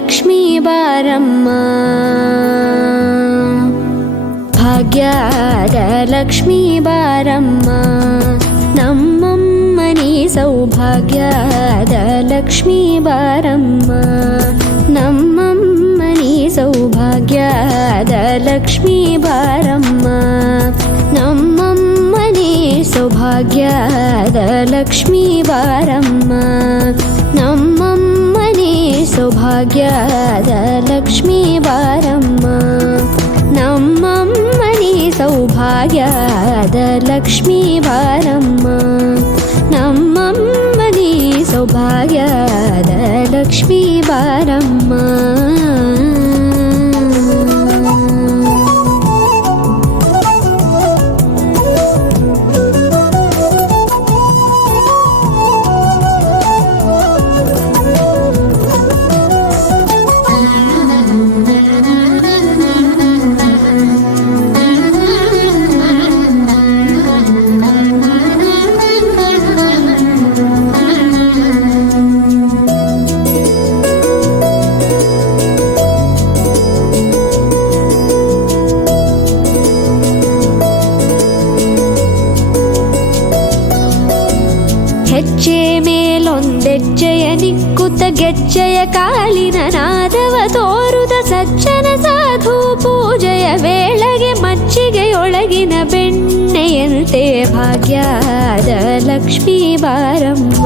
ಲಕ್ಷ್ಮೀ ಬಾರಮ್ಮ, ಭಾಗ್ಯದ ಲಕ್ಷ್ಮೀ ಬಾರಮ್ಮ, ನಮ್ಮಮ್ಮನಿ ಸೌಭಾಗ್ಯದ ಲಕ್ಷ್ಮೀ ಬಾರಮ್ಮ, ನಮ್ಮಮ್ಮನಿ ಸೌಭಾಗ್ಯದ ಲಕ್ಷ್ಮೀ ಬಾರಮ್ಮ, ನಮ್ಮಮ್ಮನಿ ಸೌಭಾಗ್ಯದ ಲಕ್ಷ್ಮೀ ಬಾರಮ್ಮ, ನಮ್ಮಮ್ಮನಿ ಸೌಭಾಗ್ಯದ ಲಕ್ಷ್ಮೀ ಬಾರಮ್ಮ, ನಮ್ಮಮ್ಮನಿ ಸೌಭಾಗ್ಯದ ಲಕ್ಷ್ಮೀ ಬಾರಮ್ಮ, ನಮ್ಮಮ್ಮನಿ ಸೌಭಾಗ್ಯದ ಲಕ್ಷ್ಮೀ ಬಾರಮ್ಮ. ಹೆಜ್ಜೆ ಮೇಲೊಂದೆಜ್ಜೆಯ ನಿಕ್ಕುತ್ತ ಗೆಜ್ಜೆಯ ಕಾಲಿನ ನಾದವ ತೋರುದ ಸಜ್ಜನ ಸಾಧು ಪೂಜೆಯ ವೇಳೆಗೆ ಮಜ್ಜಿಗೆಯೊಳಗಿನ ಬೆಣ್ಣೆಯಂತೆ ಭಾಗ್ಯದ ಲಕ್ಷ್ಮೀ ಬಾರಮ್ಮ,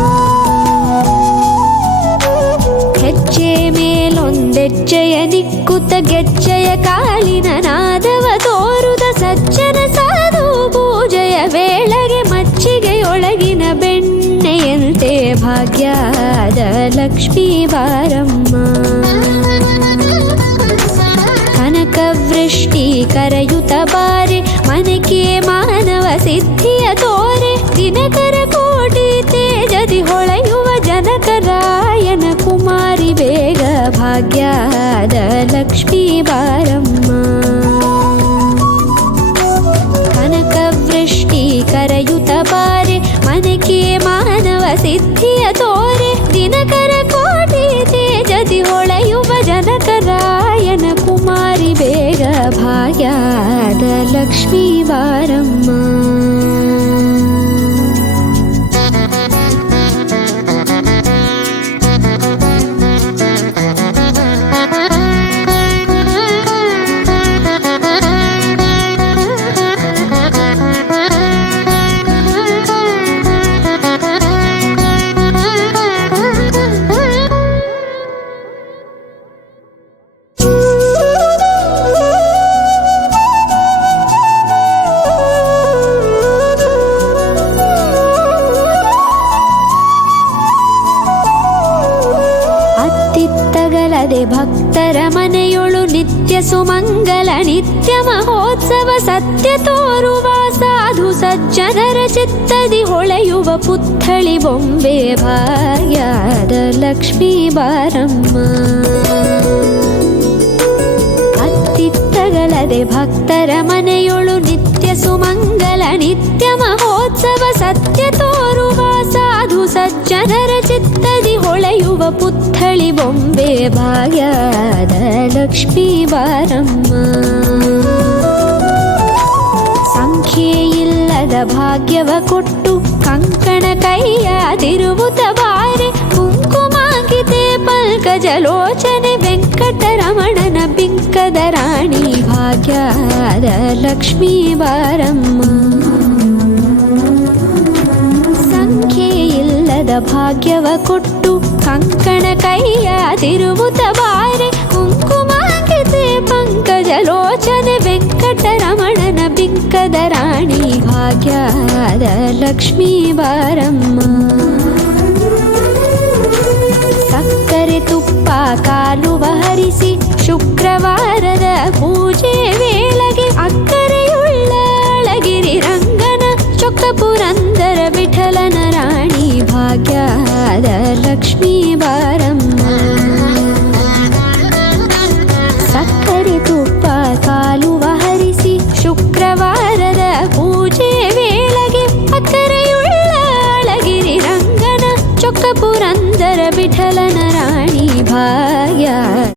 ಹೆಜ್ಜೆ ಮೇಲೊಂದೆಜ್ಜೆಯ ನಿಕ್ಕುತ್ತ ಗೆಜ್ಜೆಯ ಕಾಲಿನ ನಾದವ ತೋರುದ ಸಜ್ಜನ ಸಾಧು ಪೂಜೆಯ ವೇಳೆಗೆ ಮಜ್ಜಿಗೆಯೊಳಗಿನ ಬೆಣ್ಣೆಯಂತೆ ಭಾಗ್ಯದ ಲಕ್ಷ್ಮೀ ಬಾರಮ್ಮ, ಕನಕವೃಷ್ಟಿ ಕರೆಯುತ ಬಾರೆ ಮನಕೆ ಮಾನವ ಸಿದ್ಧಿಯ ತೋರೆ, ದಿನಕರ ಕೋಟಿ ತೇಜದಿ ಹೊಳೆಯುವ ಜನಕರಾಯನ ಕುಮಾರಿ ಬೇಗ ಭಾಗ್ಯದ ಲಕ್ಷ್ಮೀ ಬಾರಮ್ಮ, ಕನಕವೃಷ್ಟಿ ಕರೆಯುತ ಬಾರೆ ಮನಕೆ ಮಾನವ ಸಿದ್ಧಿಯ ತೋರೆ, ದಿನಕರ ಕೋಟಿ ತೇಜದಿ ಹೊಳೆಯುವ ಜನಕರಾಯನ ಕುಮಾರಿ ಬೇಗ ಭಾಗ್ಯದ ಲಕ್ಷ್ಮೀ ಬಾರಮ್ಮ. ಭಕ್ತರ ಮನೆಯೊಳು ನಿತ್ಯ ಸುಮಂಗಲ ನಿತ್ಯ ಮಹೋತ್ಸವ ಸತ್ಯ ತೋರುವ ಸಾಧು ಸಜ್ಜನರ ಚಿತ್ತದಿ ಹೊಳೆಯುವ ಪುತ್ಥಳಿ ಬೊಂಬೆ ಭಾಗ್ಯದ ಲಕ್ಷ್ಮೀ ಬಾರಮ್ಮ, ಅತ್ತಿತ್ತಗಲದೆ ಭಕ್ತರ ಮನೆಯೊಳು ನಿತ್ಯ ಸುಮಂಗಲ ನಿತ್ಯ ಮಹೋತ್ಸವ ಸತ್ಯ ತೋರುವ ಸಾಧು ಸಜ್ಜನರ ಚಿತ್ತದಿ ಹೊಳೆಯುವ ಪುತ್ಥಳಿ ಬೊಂಬೆ ಭಾಗ್ಯದ ಲಕ್ಷ್ಮೀ ಬಾರಮ್ಮ, ಸಂಖ್ಯೆಯಿಲ್ಲದ ಭಾಗ್ಯವ ಕೊಟ್ಟು ಕಂಕಣ ಕೈಯಾದಿರುವುತ ಬಾರೆ, ಕುಂಕುಮಾಂಕಿತೆ ಪಲ್ಕಜಲೋಚನೆ ವೆಂಕಟರಮಣನ ಬಿಂಕದ ರಾಣಿ ಭಾಗ್ಯದ ಲಕ್ಷ್ಮೀ ಬಾರಮ್ಮ, ಸಂಖ್ಯೆಯಿಲ್ಲದ ಭಾಗ್ಯವ ಕೊಟ್ಟು ಕಂಕಣ ಕೈಯಾದಿರುವುತ ಬಾರೆ, ಕುಂಕುಮಾಂಕಿತೆ ಪಂಕಜಲೋಚನೆ ವೆಂಕಟರಮಣನ ಬಿಂಕದ ರಾಣಿ ಭಾಗ್ಯದ ಲಕ್ಷ್ಮೀ ಬಾರಮ್ಮ, ಸಕ್ಕರೆ ತುಪ್ಪ ಕಾಲುವ ಹರಿಸಿ ಶುಕ್ರವಾರದ ಪೂಜೆ ವೇಳೆಗೆ ಅಕ್ಕರೆಯುಳ್ಳ ಅಳಗಿರಿ ರಂಗನ ಚೊಕ್ಕ ಪುರಂದರ ವಿಠಲನ ರಾಣಿ ಭಾಗ್ಯದ ಲಕ್ಷ್ಮೀ ಬಾರಮ್ಮ, ಸಕ್ಕರೆ ತುಪ್ಪ ಕಾಲುವ ಹರಿಸಿ ಶುಕ್ರವಾರದ ಪೂಜೆ ವೇಳೆಗೆ ಅಕ್ಕರೆಯುಳ್ಳ ಅಳಗಿರಿ ರಂಗನ ಚೊಕ್ಕ ಪುರಂದರ ವಿಠಲನ ರಾಣಿ ಭಾಗ್ಯ